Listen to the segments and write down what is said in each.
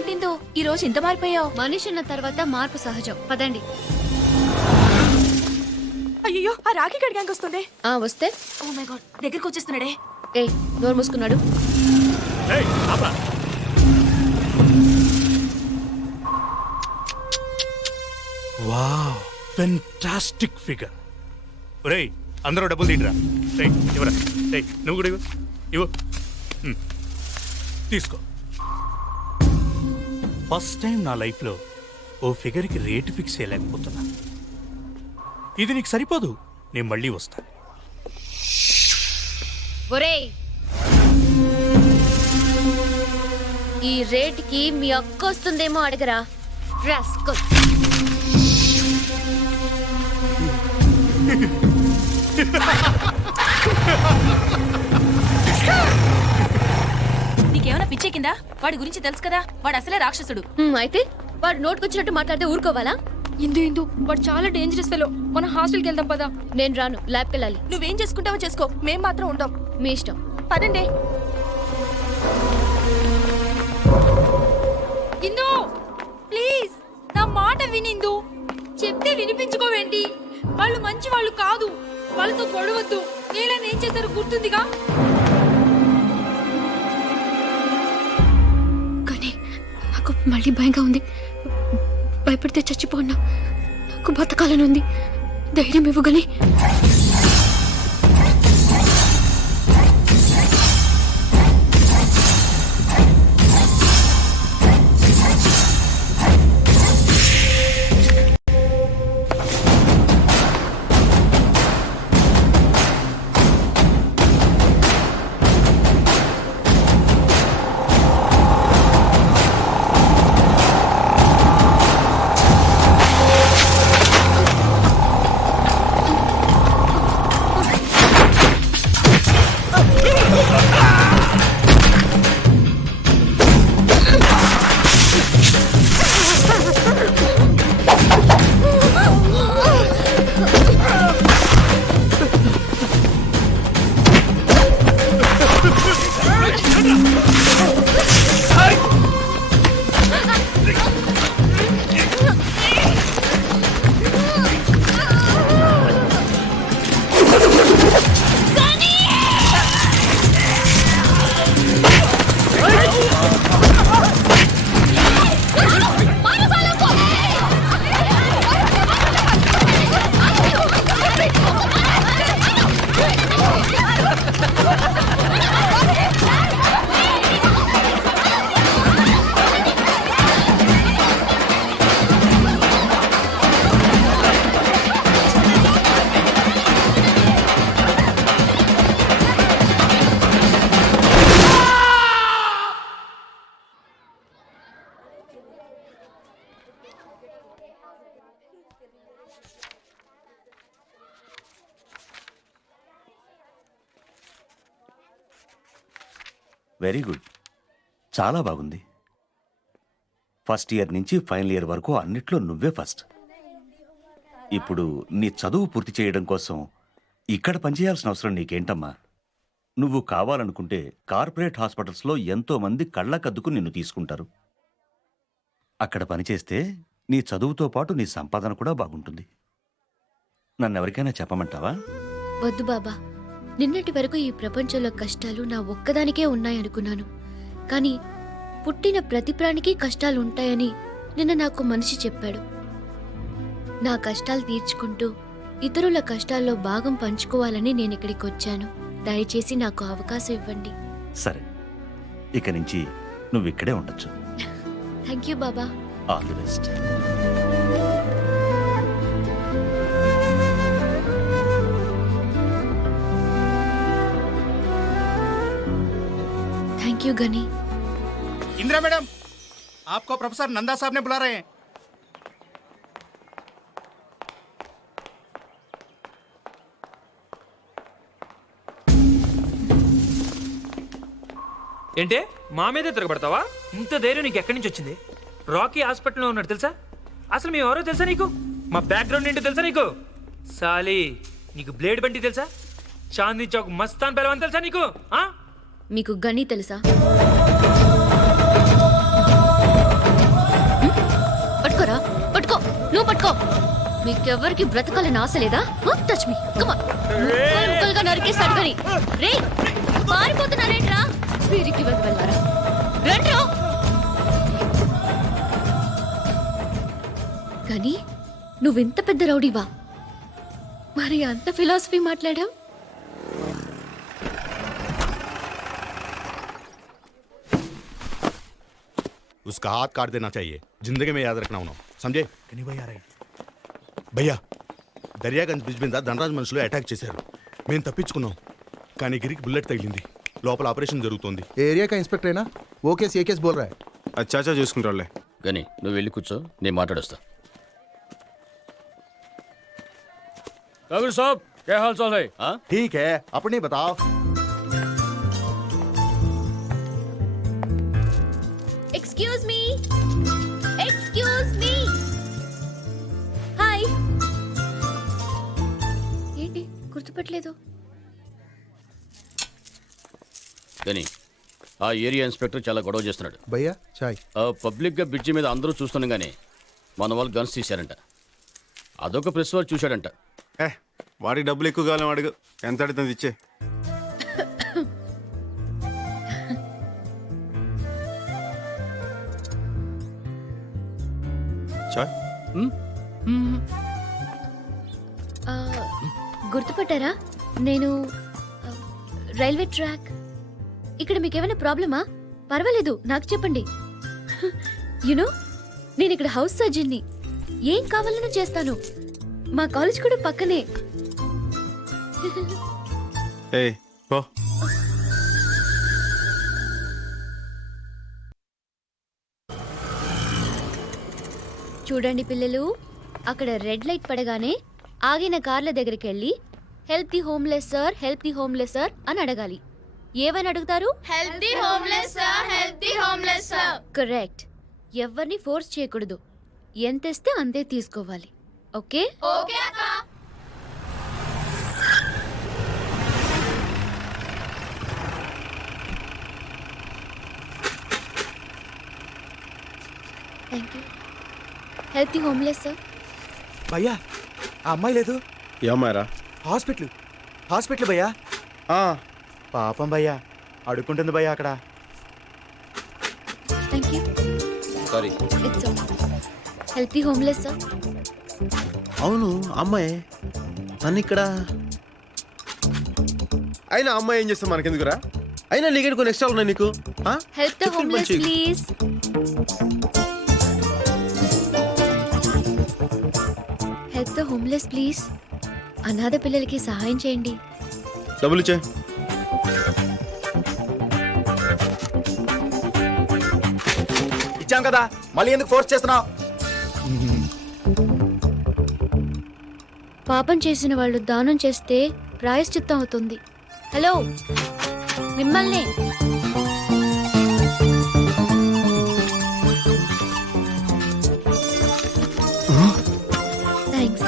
ఏంటిందో ఈ రోజు ఇంత మారిపోయావు? మనిషి ఉన్న తర్వాత మార్పు సహజం. పదండి. అయ్యో, ఆ రాఖీ గడి గ్యాంగ్ వస్తుంది. వస్తే ఓ మై గాడ్, దగ్గరికి వచ్చేస్తున్నాడే. నోరు మూసుకున్నాడు. Wow, fantastic figure. ఒరేయ్, అందరూ డబ్బులు తీయరా. ఇవ్వరా. నువ్వు కూడా ఇవ్వు. తీసుకో. ఫస్ట్ టైం నా లైఫ్లో ఓ ఫిగర్కి రేటు ఫిక్స్ చేయలేకపోతున్నా. ఇది నీకు సరిపోదు, నేను మళ్ళీ వస్తా. ఒరేయ్, ఈ రేటుకి మీ అక్క వస్తుందేమో అడగరా. రాస్కల్. నీకేమైనా పిచ్చెక్కిందా? వాడి గురించి తెలుసు కదా, వాడు అసలే రాక్షసుడు. అయితే వాడు నోటుకొచ్చినట్టు మాట్లాడితే ఊరుకోవాలా? ఇందు వాడు చాలా డేంజరస్ ఫెలో. మన హాస్టల్కి వెళ్దాం పదా. నేను రాను, ల్యాబ్కి వెళ్ళాలి. నువ్వేం చేసుకుంటావో చేసుకో, మేం మాత్రం ఉంటాం. మీ ఇష్టం. పదండి. ఇందు ప్లీజ్ నా మాట వినిందు. చెప్తే వినిపించుకోవేంటి? వాళ్ళు మంచి వాళ్ళు కాదు, వాళ్ళతో గొడవద్దు. నేలని ఏం చేశారో గుర్తుందిగా. కానీ నాకు మళ్ళీ భయంగా ఉంది. భయపడితే చచ్చిపోన్నా. నాకు బతకాలని ఉంది. ధైర్యం ఇవ్వగలి. వెరీ గుడ్, చాలా బాగుంది. ఫస్ట్ ఇయర్ నుంచి ఫైనల్ ఇయర్ వరకు అన్నిట్లో నువ్వే ఫస్ట్. ఇప్పుడు నీ చదువు పూర్తి చేయడం కోసం ఇక్కడ పనిచేయాల్సిన అవసరం నీకేంటమ్మా? నువ్వు కావాలనుకుంటే కార్పొరేట్ హాస్పిటల్స్లో ఎంతో మంది కళ్ళకద్దుకు నిన్ను తీసుకుంటారు. అక్కడ పనిచేస్తే నీ చదువుతో పాటు నీ సంపాదన కూడా బాగుంటుంది. నన్నెవరికైనా చెప్పమంటావా? వద్దు బాబా. నిన్నటి వరకు ఈ ప్రపంచంలో కష్టాలు నా ఒక్కదానికే ఉన్నాయనుకున్నాను. కానీ పుట్టిన ప్రతి ప్రాణికి కష్టాలు ఉంటాయని నిన్న నాకు మనిషి చెప్పాడు. నా కష్టాలు తీర్చుకుంటూ ఇతరుల కష్టాల్లో భాగం పంచుకోవాలని నేను ఇక్కడికి వచ్చాను. దయచేసి నాకు అవకాశం ఇవ్వండి. సరే, ఇక నుంచి నువ్వు ఇక్కడే ఉండొచ్చు. థ్యాంక్ యూ బాబా. All the best. Thank you Ghani. Indira madam, आपको प्रोफेसर नंदा साहब ने बुला रहे हैं. ఏంటే మా మీదే తిరగబడతావా? ఇంత ధైర్యం నీకు ఎక్కడి నుంచి వచ్చింది? రాకీ హాస్పిటల్లో ఉన్నాడు తెలుసా? అసలు మేము ఎవరో తెలుసా నీకు? మా బ్యాక్గ్రౌండ్ ఏంటో తెలుసా నీకు? సాలి, నీకు బ్లేడ్ బండి తెలుసా? చాందీ చౌక్ మస్తాన్ పెలవన్ తెలుసా నీకు? మీకు గని తెలుసా? నువ్వు పట్టుకో. మీకెవ్వరికి బ్రతకాలని ఆశ లేదా? Touch me. కమాన్. ముక్కలుగా నరికేస్తాడు కానీ. రే పారిపోతున్నారేంట్రా? వీరికి వెళ్ళారా? రండ్రా. కానీ నువ్వింత పెద్ద రౌడీవా? మరి అంత ఫిలాసఫీ మాట్లాడావు? उसका हाथ काट देना चाहिए, जिंदगी में याद रखना उन्हों समझे? కానీ భయ్యా రైట్. భయ్యా దర్యాగంజ్ బ్రిడ్జ్ మీద ధనరాజ్ మనుషులు అటాక్ చేశారు. మేము తప్పించుకున్నాం, కానీ గిరికి బుల్లెట్ తగిలింది. లోపల ఆపరేషన్ జరుగుతోంది. एरिया का इंस्पेक्टर है ना, वो केस ये केस बोल रहा है. అచ్చాచా చూసుకుంటారులే. గని నువ్వు వెళ్ళి కూర్చో, నేను మాట్లాడొస్తా. సాబ్ क्या हाल चाल है? ठीक है, अपने बताओ. Excuse me. Excuse me. Hi. ఏంటి గుర్తుపట్టలేదు? గని ఆ ఏరియా ఇన్స్పెక్టర్ చాలా గొడవ చేస్తున్నాడు. भैया चाय. పబ్లిక్ గా బ్రిడ్జి మీద అందరూ చూస్తుండగానే మన వాళ్ళు గన్స్ తీశారంట. అదొక ప్రెస్ వారు చూశాడంట. వాడికి డబ్బులు ఎక్కువ కాలం అడుగు, ఎంత అడుగుతుంది ఇచ్చే. చాయ్ ఆ, గుర్తుపట్టారా? నేను రైల్వే ట్రాక్. ఇక్కడ మీకేమైనా ప్రాబ్లమా? పర్వాలేదు, నాకు చెప్పండి. యునో నేను ఇక్కడ హౌస్ సర్జన్ని. ఏం కావాలన్నా చేస్తాను. మా కాలేజ్ కూడా పక్కనే. ఏ పో. చూడండి పిల్లలు, అక్కడ రెడ్ లైట్ పడగానే ఆగిన కార్ల దగ్గరికి వెళ్ళి help the homeless sir, help the homeless sir అని అడగాలి. ఏమని అడుగుతారు? Help the homeless sir, help the homeless sir. Correct. ఎవరిని ఫోర్స్ చేయకూడదు. ఎంతేస్తే అంతే తీసుకోవాలి. ఓకే? ఓకే అక్క. Thank you. Help the homeless sir. భయ్యా ఆ అమ్మాయి లేదు. ఏమారా? హాస్పిటల్ భయ్యా. పాపం భయ్యా, అడుక్కుంటుంది భయ్యా అక్కడ. Thank you. Sorry. It's okay. Help the homeless sir. అవును అమ్మాయి నన్ను ఇక్కడ. అయినా అమ్మాయి ఏం చేస్తాం మనకెందుకురా? అయినా నీకు కొన్ని ఎక్స్ట్రా ఉన్నాయి నీకు. Help the homeless please. Help the homeless please. అనాథ పిల్లలకి సహాయం చేయండి. డబ్బులు ఇచ్చే. ఇచ్చాం కదా, మళ్ళీ ఎందుకు ఫోర్స్ చేస్తున్నావు? పాపం చేసిన వాళ్ళు దానం చేస్తే ప్రాయశ్చిత్తం అవుతుంది. హలో, మిమ్మల్ని. థ్యాంక్స్.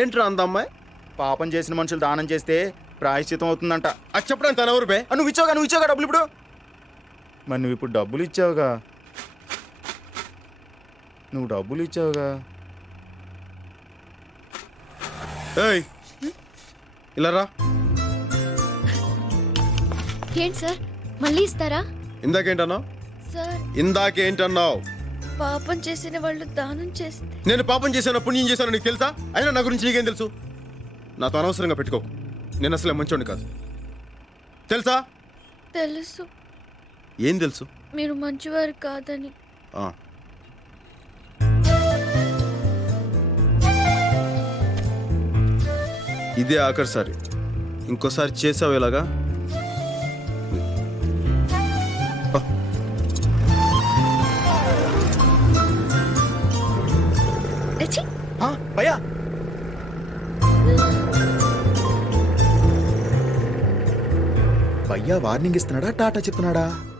ఏంట్రా అంత అమ్మాయి? పాపం చేసిన మనుషులు దానం చేస్తే ప్రాయశ్చితం అవుతుందంట. అది చెప్పడానికి తన ఊరు బే. నువ్వు ఇచ్చావుగా డబ్బులు ఇప్పుడు. మరి నువ్వు ఇప్పుడు డబ్బులు ఇచ్చావుగా. ఏయ్ ఇలా రా. ఏంటి సార్, మళ్ళీ ఇస్తారా? ఇందాకేంటన్నావు? సార్, ఇందాకేంటన్నావు? పాపం చేసిన వాళ్ళు దానం చేస్తే. నేను పాపం చేశాను, పుణ్యం చేశాను నీకు తెలుసా? అయినా నా గురించి నీకేం తెలుసు? నాతో అనవసరంగా పెట్టుకో. నేను అసలే మంచోడిని కాదు, తెలుసా? తెలుసు. ఏం తెలుసు? మీరు మంచివారు కాదని. ఇదే ఆఖరిసారి. ఇంకోసారి చేసావు ఇలాగా. భయ్యా భయ్యా వార్నింగ్ ఇస్తున్నాడా, టాటా చెప్తున్నాడా?